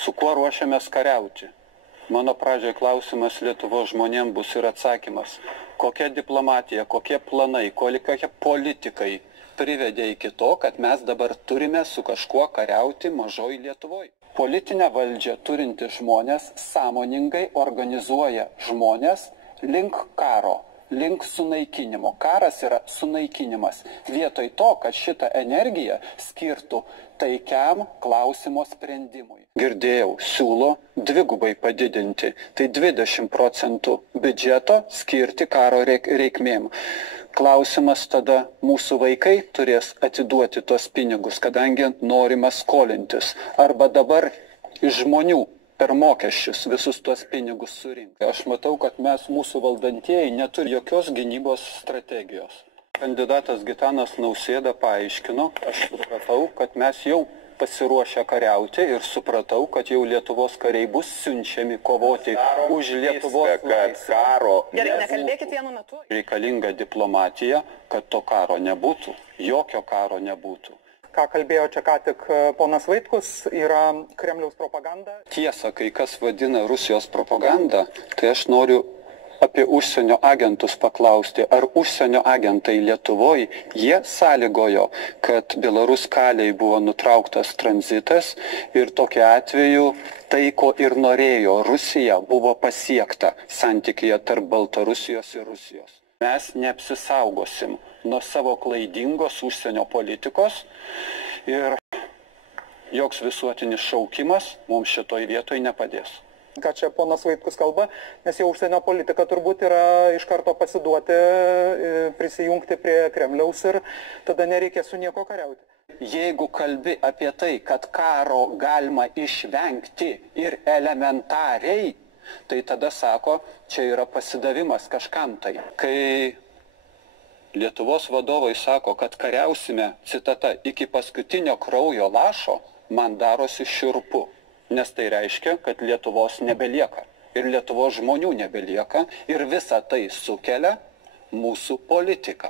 Su kuo ruošiamės kariauti? Mano pradžioje klausimas Lietuvos žmonėms bus ir atsakymas. Kokia diplomatija, kokie planai, kokie politikai privedė iki to, kad mes dabar turime su kažkuo kariauti mažoj Lietuvoje. Politinę valdžią turinti žmonės sąmoningai organizuoja žmonės link karo, link sunaikinimo. Karas yra sunaikinimas. Vietoj to, kad šitą energiją skirtų taikiam klausimo sprendimui. Girdėjau, siūlo dvigubai padidinti, tai 20% biudžeto skirti karo reikmėm. Klausimas tada, mūsų vaikai turės atiduoti tos pinigus, kadangi norima skolintis. Arba dabar iš žmonių per mokesčius visus tuos pinigus surinkti. Aš matau, kad mūsų valdantieji neturi jokios gynybos strategijos. Kandidatas Gitanas Nausėda paaiškino, aš supratau, kad mes jau pasiruošę kariauti ir supratau, kad jau Lietuvos kariai bus siunčiami kovoti už Lietuvos laisvę. Gerai, nekalbėkit vienu metu. Reikalinga diplomatija, kad to karo nebūtų, jokio karo nebūtų. Ką kalbėjo čia ką tik ponas Vaitkus, yra Kremliaus propaganda. Tiesa, kai kas vadina Rusijos propagandą, tai aš noriu apie užsienio agentus paklausti, ar užsienio agentai Lietuvoje, jie sąlygojo, kad Belaruskalėj buvo nutrauktas tranzitas ir tokiu atveju tai, ko ir norėjo Rusija, buvo pasiekta santykyje tarp Baltarusijos ir Rusijos. Mes neapsisaugosim nuo savo klaidingos užsienio politikos ir joks visuotinis šaukimas mums šitoj vietoj nepadės. Ką čia ponas Vaitkus kalba, nes jau užsienio politika turbūt yra iš karto pasiduoti, prisijungti prie Kremliaus ir tada nereikia su nieko kariauti. Jeigu kalbi apie tai, kad karo galima išvengti ir elementariai, tai tada sako, čia yra pasidavimas kažkam tai. Kai Lietuvos vadovai sako, kad kariausime, citata, iki paskutinio kraujo lašo, man darosi šiurpu. Nes tai reiškia, kad Lietuvos nebelieka ir Lietuvos žmonių nebelieka ir visa tai sukelia mūsų politika.